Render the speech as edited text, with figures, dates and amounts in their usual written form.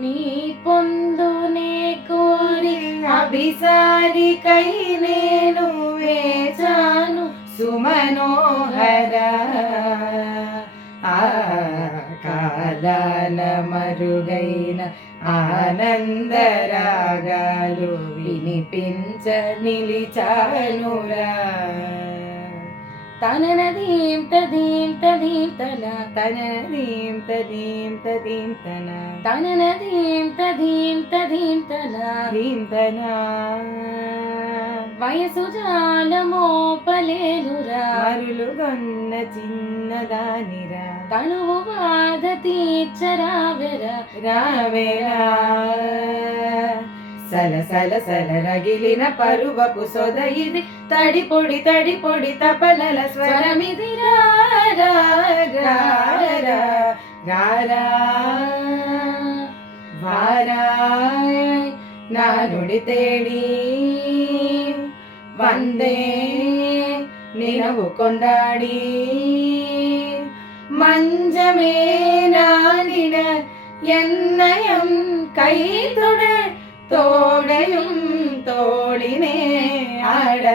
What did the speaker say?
నీ పొందునే కోరి అభిసారికై నేను వేచాను సుమనోహర. ఆ కాలాల మరుగైన ఆనందరాగాలు వినిపించ నిలిచానురా. తననదీం తదీం తదీం తన తననదీం తదీం తదీం తన తననదీం తదీం తదీం తన దీం తన. వయసు జాలమోపలేనురా మరులుగొన్న చిన్నదానిరా. తనువు బాధ తీర్చరావెరా రావేరా. సల సల సల రగిలిన పరువపు సొద ఇది, తడి పొడి తపనల స్వరమిది. రారా వారాయ్ నా నుడి తేడి వందే నినవు కొండాడి. மஞ்சமே நானிட என்னையம் கைதொட தோடையும் தோழினே ஆட.